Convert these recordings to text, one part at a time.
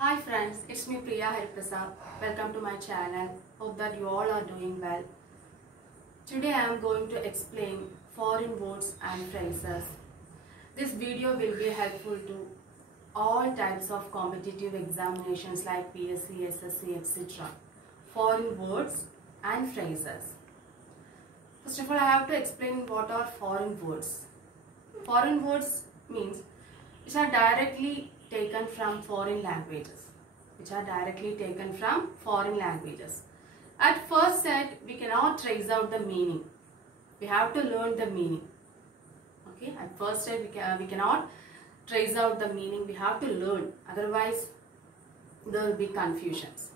Hi friends, it's me Priya Hariprasad. Welcome to my channel. Hope that you all are doing well. Today I am going to explain foreign words and phrases. This video will be helpful to all types of competitive examinations like PSC, SSC, etc. Foreign words and phrases. First of all, I have to explain what are foreign words. Foreign words means which are directly taken from foreign languages. At first sight, we cannot trace out the meaning. We have to learn the meaning. Okay, at first sight, we cannot trace out the meaning. We have to learn. Otherwise, there will be confusions.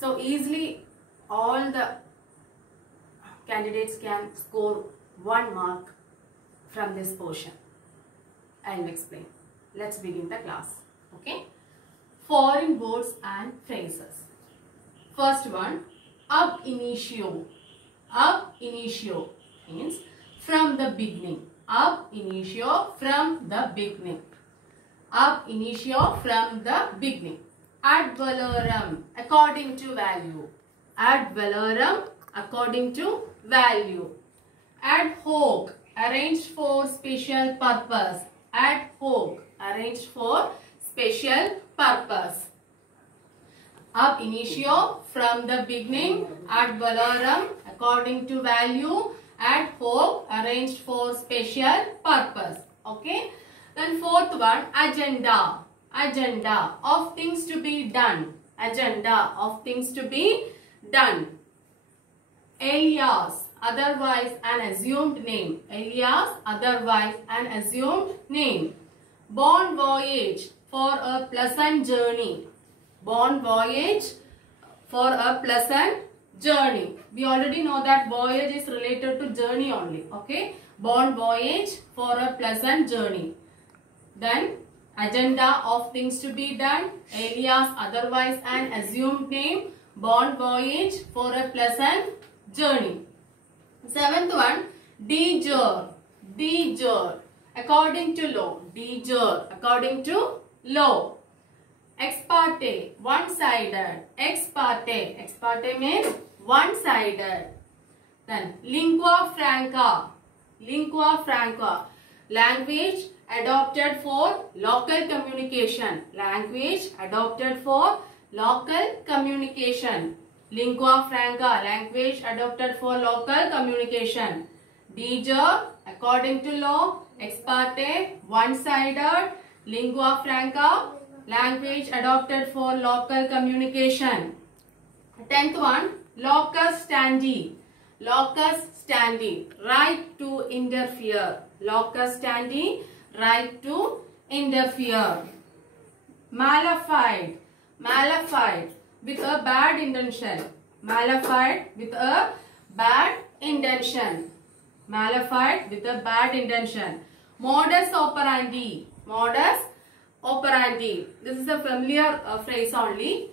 So easily, all the candidates can score 1 mark from this portion. I will explain. Let's begin the class. Okay. Foreign words and phrases. First one, ab initio. Ab initio means from the beginning. Ab initio from the beginning. Ab initio from the beginning. Ad valorem according to value. Ad valorem according to value. Ad hoc arranged for special purpose. Ad hoc arranged for special purpose. Ab initio from the beginning. Ad valorem according to value. Ad hoc arranged for special purpose. Okay. Then fourth one, agenda. Agenda of things to be done. Agenda of things to be done. Alias, otherwise an assumed name. Alias, otherwise an assumed name. Bon voyage, for a pleasant journey. Bon voyage, for a pleasant journey. We already know that voyage is related to journey only. Okay. Bon voyage, for a pleasant journey. Then agenda of things to be done. Alias, otherwise an assumed name. Bon voyage, for a pleasant journey. Seventh one, de jure. De jure according to law. De jure according to law. Ex parte, one-sided. Ex parte. Ex parte means one-sided. Then lingua franca. Lingua franca. Language adopted for local communication. Language adopted for local communication. Lingua franca, language adopted for local communication. De jure, according to law. Ex parte, one-sided. Lingua franca, language adopted for local communication. 10th one, locus standi. Locus standi, right to interfere. Locus standi, right to interfere. Malafide. Malafide, with a bad intention. Malafide with a bad intention. Malafide with a bad intention. Modus operandi. Modus operandi. This is a familiar phrase only.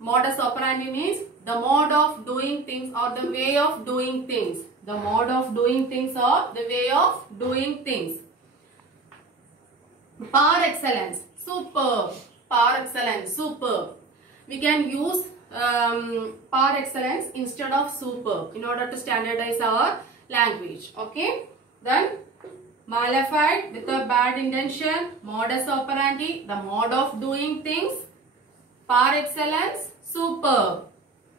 Modus operandi means the mode of doing things or the way of doing things. The mode of doing things or the way of doing things. Par excellence. Superb. Par excellence. Superb. We can use par excellence instead of superb in order to standardize our language. Okay. Then malafide with a bad intention. Modus operandi, the mode of doing things. Par excellence, superb.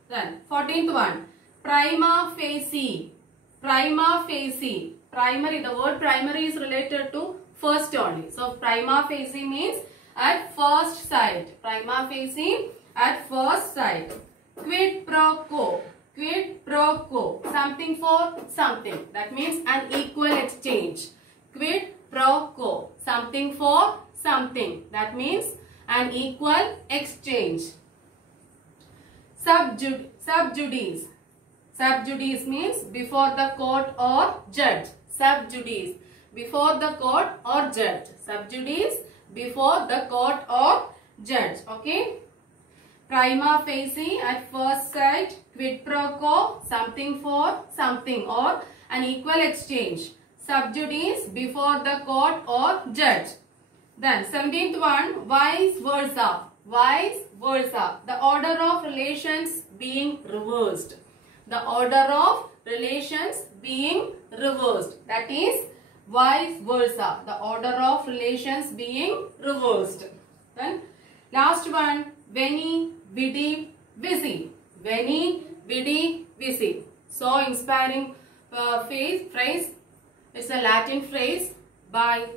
Then 14th one, prima facie. Prima facie. Primary, the word primary is related to first only. So prima facie means at first sight. Prima facie at first sight. Quid pro quo. Quid pro quo. Something for something. That means an equal exchange. Quid pro quo. Something for something. That means an equal exchange. Subjudice. Subjudice means before the court or judge. Subjudice. Before the court or judge. Subjudice. Before the court or judge. Okay. Prima facie, at first sight. Quid pro quo, something for something or an equal exchange. Subjudice, before the court or judge. Then 17th one, vice versa. vice versa. The order of relations being reversed. The order of relations being reversed. That is vice versa. The order of relations being reversed. Then last one, veni, vidi, vici. Veni, vidi, vici. So inspiring phrase. It's a Latin phrase by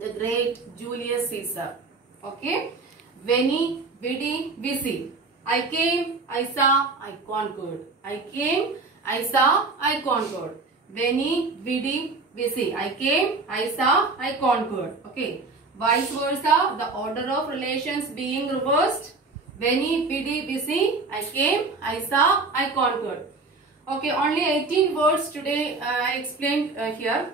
the great Julius Caesar. Okay. Veni, vidi, vici. I came, I saw, I conquered. I came, I saw, I conquered. Veni, vidi, vici. I came, I saw, I conquered. Okay. Vice versa, the order of relations being reversed. Veni, vidi, vici. I came, I saw, I conquered. Okay, only 18 words today I explained here.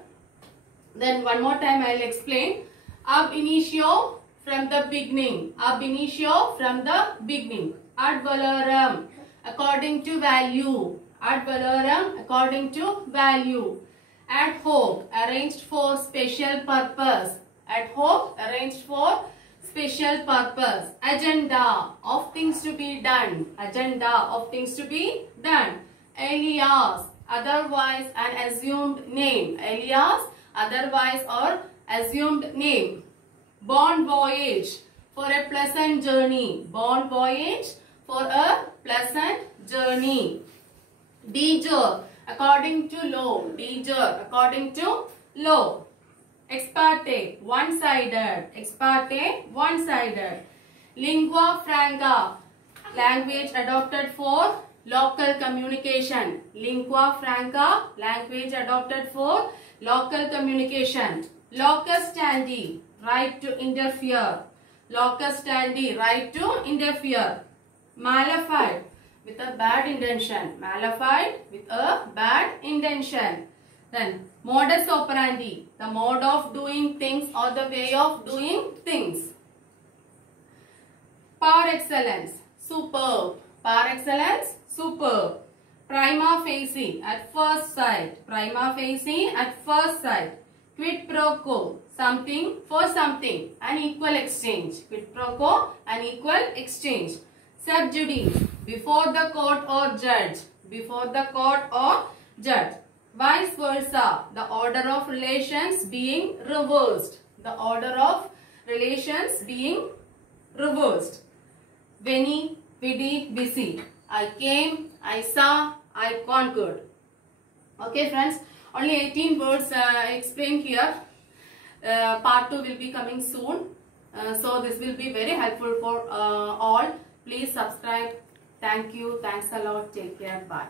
Then one more time I will explain. Ab initio, from the beginning. Ab initio, from the beginning. Ad valorem, according to value. Ad valorem, according to value. Ad hoc, arranged for special purpose. Ad hoc, arranged for special purpose. Agenda, of things to be done. Agenda, of things to be done. Alias, otherwise an assumed name. Alias, otherwise or assumed name. Bon voyage, for a pleasant journey. Bon voyage, for a pleasant journey. De jure, according to law. De jure, according to law. Ex parte, one-sided. Ex parte, one-sided. Lingua franca, language adopted for local communication. Lingua franca, language adopted for local communication. Locus standi, right to interfere. Locus standi, right to interfere. Malefied, with a bad intention. Malefied, with a bad intention. Then modus operandi, the mode of doing things or the way of doing things. Par excellence, superb. Par excellence, superb. Prima facie, at first sight. Prima facie, at first sight. Quid pro quo, something for something, an equal exchange. Quid pro quo, an equal exchange. Sub judice, before the court or judge. Before the court or judge. Vice versa, the order of relations being reversed. The order of relations being reversed. Veni, vidi, vici. I came, I saw, I conquered. Okay friends, only 18 words explained here. Part 2 will be coming soon. So this will be very helpful for all. Please subscribe. Thank you. Thanks a lot. Take care. Bye.